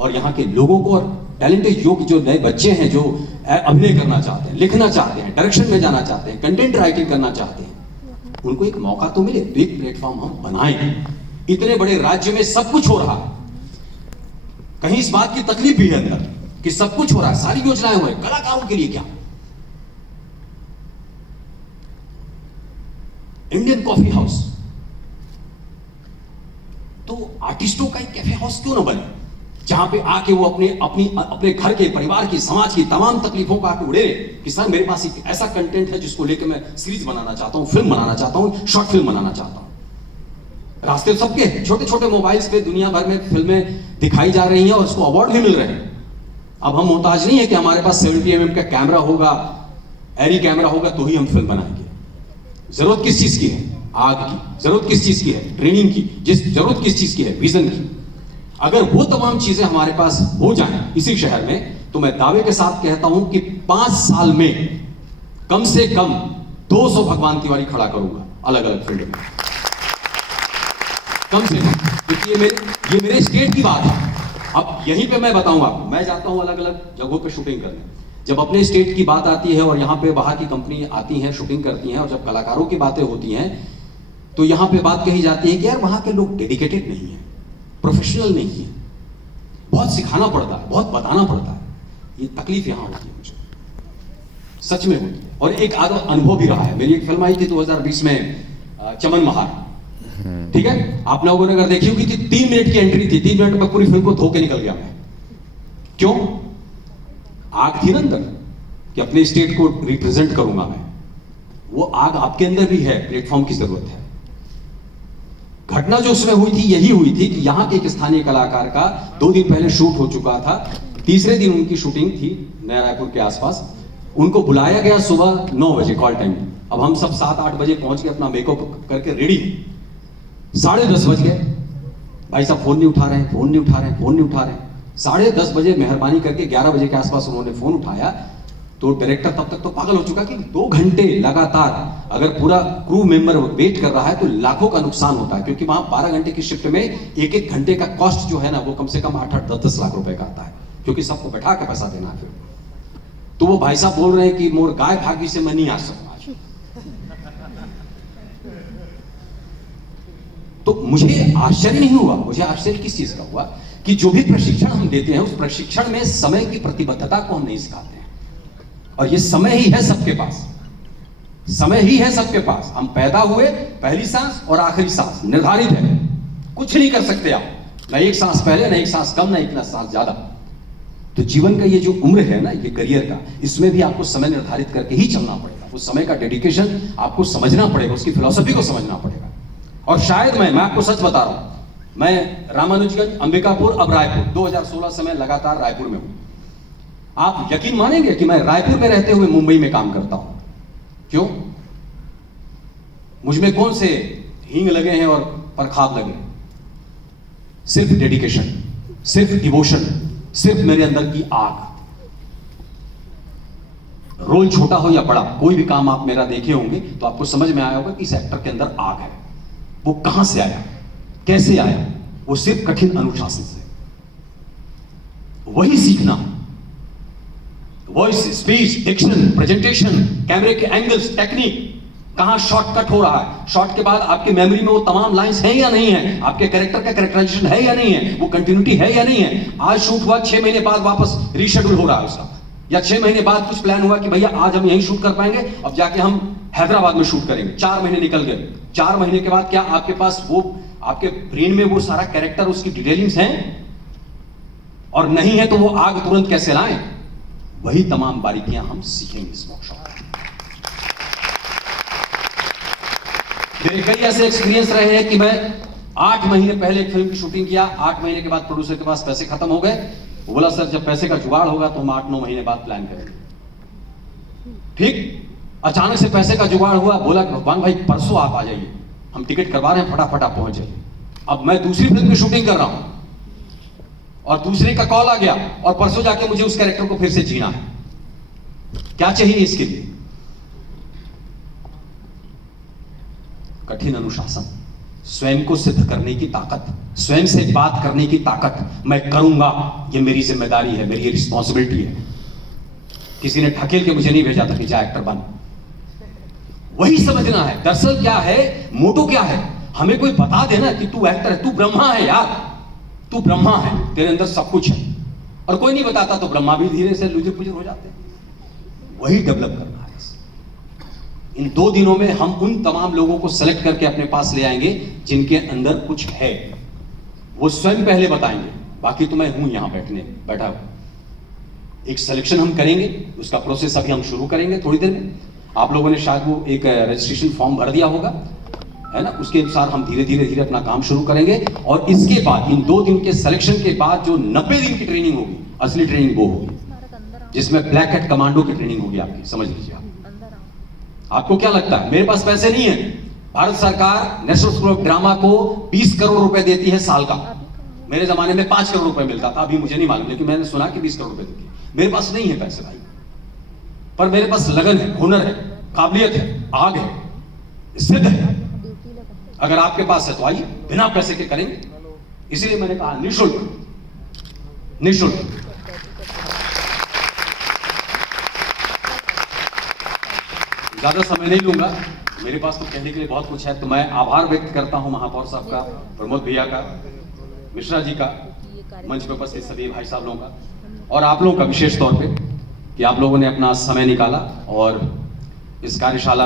और यहाँ के लोगों को और टैलेंटेड युवक जो नए बच्चे हैं जो अभिनय करना चाहते हैं, लिखना चाहते हैं, डायरेक्शन में जाना चाहते हैं, कंटेंट राइटिंग करना चाहते हैं, उनको एक मौका तो मिले। तो एक प्लेटफॉर्म हम बनाएं। इतने बड़े राज्य में सब कुछ हो रहा है, कहीं इस बात की तकलीफ भी है अंदर कि सब कुछ हो रहा है, सारी योजनाएं हो रही, कलाकारों के लिए क्या? इंडियन कॉफी हाउस, तो आर्टिस्टों का एक कैफे हाउस क्यों ना बने, जहां पे आके वो अपने घर के, परिवार की, समाज की तमाम तकलीफों को आके उड़े कि सर मेरे पास एक ऐसा कंटेंट है जिसको लेकर मैं सीरीज बनाना चाहता हूं, फिल्म बनाना चाहता हूं, शॉर्ट फिल्म बनाना चाहता हूं। रास्ते सबके छोटे छोटे मोबाइल्स पे दुनिया भर में फिल्में दिखाई जा रही हैं और उसको अवार्ड भी मिल रहे हैं। अब हम मोहताज नहीं है कि हमारे पास 70 mm का कैमरा होगा, एरी कैमरा होगा तो ही हम फिल्म बनाएंगे। जरूरत किस चीज की है? आग की। जरूरत किस चीज की है? ट्रेनिंग की। जरूरत किस चीज की है? विजन की। अगर वो तमाम चीजें हमारे पास हो जाएं इसी शहर में, तो मैं दावे के साथ कहता हूं कि 5 साल में कम से कम 200 भगवान तिवारी खड़ा करूंगा अलग अलग फील्ड में, कम से कम। क्योंकि ये मेरे स्टेट की बात है। अब यहीं पे मैं बताऊंगा, मैं जाता हूं अलग अलग जगहों पे शूटिंग करने, जब अपने स्टेट की बात आती है और यहाँ पे बाहर की कंपनी आती हैं, शूटिंग करती हैं, और जब कलाकारों की बातें होती हैं तो यहाँ पे बात कही जाती है कि यार वहाँ के लोग डेडिकेटेड नहीं है, प्रोफेशनल नहीं है, बहुत सिखाना पड़ता है, बहुत बताना पड़ता है। ये तकलीफ यहाँ होती है मुझे, सच में होती है। और एक आधा अनुभव भी रहा है। मेरी एक फिल्म आई थी 2020 में, चमन महार, ठीक है? आप लोगों ने अगर देखी होगी थी, 3 मिनट की एंट्री थी, 3 मिनट में पूरी फिल्म को धो के निकल गया मैं। क्यों? आग थी ना अंदर कि अपने स्टेट को रिप्रेजेंट करूंगा मैं। वो आग आपके अंदर भी है, प्लेटफॉर्म की जरूरत है। घटना जो उसमें हुई थी यही हुई थी कि यहाँ के एक स्थानीय कलाकार का 2 दिन पहले शूट हो चुका था, तीसरे दिन उनकी शूटिंग थी नया रायपुर के आसपास। उनको बुलाया गया सुबह 9 बजे कॉल टाइम। अब हम सब 7-8 बजे पहुंच गए, अपना मेकअप करके रेडी। 10:30 बज गए, भाई साहब फोन नहीं उठा रहे हैं, फोन नहीं उठा रहे हैं, फोन नहीं उठा रहे हैं। 10:30 बजे मेहरबानी करके 11 बजे के आसपास उन्होंने फोन उठाया, तो डायरेक्टर तब तक तो पागल हो चुका कि 2 घंटे लगातार अगर पूरा क्रू मेंबर वेट कर रहा है तो लाखों का नुकसान होता है। क्योंकि वहां 12 घंटे की शिफ्ट में 1-1 घंटे का कॉस्ट जो है ना, वो कम से कम 8-8, 10-10 लाख रुपए का आता है, क्योंकि सबको बैठा के पैसा देना है फिर। तो वो भाई साहब बोल रहे हैं कि मोर गाय भागी से मैं नहीं आ सकूंगा। तो मुझे आश्चर्य नहीं हुआ, मुझे आश्चर्य किस चीज का हुआ कि जो भी प्रशिक्षण हम देते हैं उस प्रशिक्षण में समय की प्रतिबद्धता को हम नहीं सिखाते हैं। और ये समय ही है सबके पास, समय ही है सबके पास। हम पैदा हुए, पहली सांस और आखिरी सांस निर्धारित है, कुछ नहीं कर सकते आप, ना एक सांस पहले, ना एक सांस कम, ना एक सांस ज्यादा। तो जीवन का ये जो उम्र है ना, ये करियर का, इसमें भी आपको समय निर्धारित करके ही चलना पड़ेगा। उस समय का डेडिकेशन आपको समझना पड़ेगा, उसकी फिलॉसफी को समझना पड़ेगा। और शायद मैं आपको सच बता रहा हूं, मैं रामानुजगंज, अंबिकापुर, अब रायपुर, 2016 से मैं लगातार रायपुर में हूं। आप यकीन मानेंगे कि मैं रायपुर में रहते हुए मुंबई में काम करता हूं। क्यों? मुझमें कौन से हींग लगे हैं और परखाद लगे हैं? सिर्फ डेडिकेशन, सिर्फ डिवोशन, सिर्फ मेरे अंदर की आग। रोल छोटा हो या बड़ा, कोई भी काम आप मेरा देखे होंगे तो आपको समझ में आया होगा कि इस एक्टर के अंदर आग है। वो कहां से आया, कैसे आया? वो सिर्फ कठिन अनुशासन से। वही सीखना, वॉइस, स्पीच, डिक्शन, प्रेजेंटेशन, कैमरे के एंगल्स, टेक्निक, कहां शॉर्टकट हो रहा है, शॉर्ट के बाद आपकी मेमोरी में वो तमाम लाइंस हैं या नहीं है, आपके कैरेक्टर का कैरेक्टराइजेशन है या नहीं है, वो कंटिन्यूटी है या नहीं है। आज शूट हुआ, 6 महीने बाद वापस रीशेड्यूल हो रहा है उसका, या 6 महीने बाद कुछ प्लान हुआ कि भैया आज हम यहीं शूट कर पाएंगे, अब जाके हम हैदराबाद में शूट करेंगे। 4 महीने निकल गए। 4 महीने के बाद क्या आपके पास वो, आपके ब्रेन में वो सारा कैरेक्टर, उसकी डिटेलिंग्स हैं? और नहीं है तो वो आग तुरंत कैसे लाएं? वही तमाम बारीकियां हम सीखेंगे इस वर्कशॉप में। मेरे कई ऐसे एक्सपीरियंस रहे हैं कि मैं 8 महीने पहले एक फिल्म की शूटिंग किया, 8 महीने के बाद प्रोड्यूसर के पास पैसे खत्म हो गए। वो बोला सर जब पैसे का जुगाड़ होगा तो हम 8-9 महीने बाद प्लान करेंगे। ठीक, अचानक से पैसे का जुगाड़ हुआ, बोला कि भगवान भाई परसों आप आ जाइए, हम टिकट करवा रहे हैं, फटाफट आप पहुंच जाइए। अब मैं दूसरी फिल्म की शूटिंग कर रहा हूं और दूसरे का कॉल आ गया और परसों जाके मुझे उस कैरेक्टर को फिर से जीना है। क्या चाहिए इसके लिए? कठिन अनुशासन, स्वयं को सिद्ध करने की ताकत, स्वयं से बात करने की ताकत, मैं करूंगा, ये मेरी जिम्मेदारी है, मेरी रिस्पॉन्सिबिलिटी है। किसी ने ठकेल के मुझे नहीं भेजा था कि जा एक्टर बन। वही समझना है। दरअसल क्या है, मोटो क्या है, हमें कोई बता देना कि तू एक्टर है, तू ब्रह्मा है यार, तू ब्रह्मा है, तेरे अंदर सब कुछ है। और कोई नहीं बताता तो ब्रह्मा भी धीरे से लुजुर पुजुर हो जाते हैं। वही डेवलप करना है। इन 2 दिनों में हम उन तमाम लोगों को सेलेक्ट करके अपने पास ले आएंगे जिनके अंदर कुछ है। वो स्वयं पहले बताएंगे, बाकी तो मैं हूं यहां बैठा हुआ। एक सिलेक्शन हम करेंगे, उसका प्रोसेस अभी हम शुरू करेंगे थोड़ी देर में। आप लोगों ने शायद वो एक रजिस्ट्रेशन फॉर्म भर दिया होगा, है ना, उसके अनुसार हम धीरे धीरे अपना काम शुरू करेंगे। और इसके बाद इन 2 दिन के सिलेक्शन के बाद जो 90 दिन की ट्रेनिंग होगी, असली ट्रेनिंग वो होगी, जिसमें ब्लैक हैट कमांडो की ट्रेनिंग होगी आपकी। समझ लीजिए आप। आपको क्या लगता है, मेरे पास पैसे नहीं है? भारत सरकार नेशनल स्कूल ऑफ ड्रामा को 20 करोड़ रुपए देती है साल का। मेरे जमाने में 5 करोड़ रुपए मिलता था, अभी मुझे नहीं मालूम, लेकिन मैंने सुना कि 20 करोड़ रुपए देती है। मेरे पास नहीं है पैसे भाई, पर मेरे पास लगन है, हुनर है, काबिलियत है, आग है, सिद्ध है। अगर आपके पास है तो आइए, बिना पैसे के करेंगे। इसलिए मैंने कहा निःशुल्क। ज्यादा समय नहीं लूंगा, मेरे पास तो कहने के लिए बहुत कुछ है। तो मैं आभार व्यक्त करता हूं महापौर साहब का, प्रमोद भैया का, मिश्रा जी का, मंच पर उपस्थित सभी भाई साहब लोगों का, और आप लोगों का विशेष तौर पे कि आप लोगों ने अपना समय निकाला और इस कार्यशाला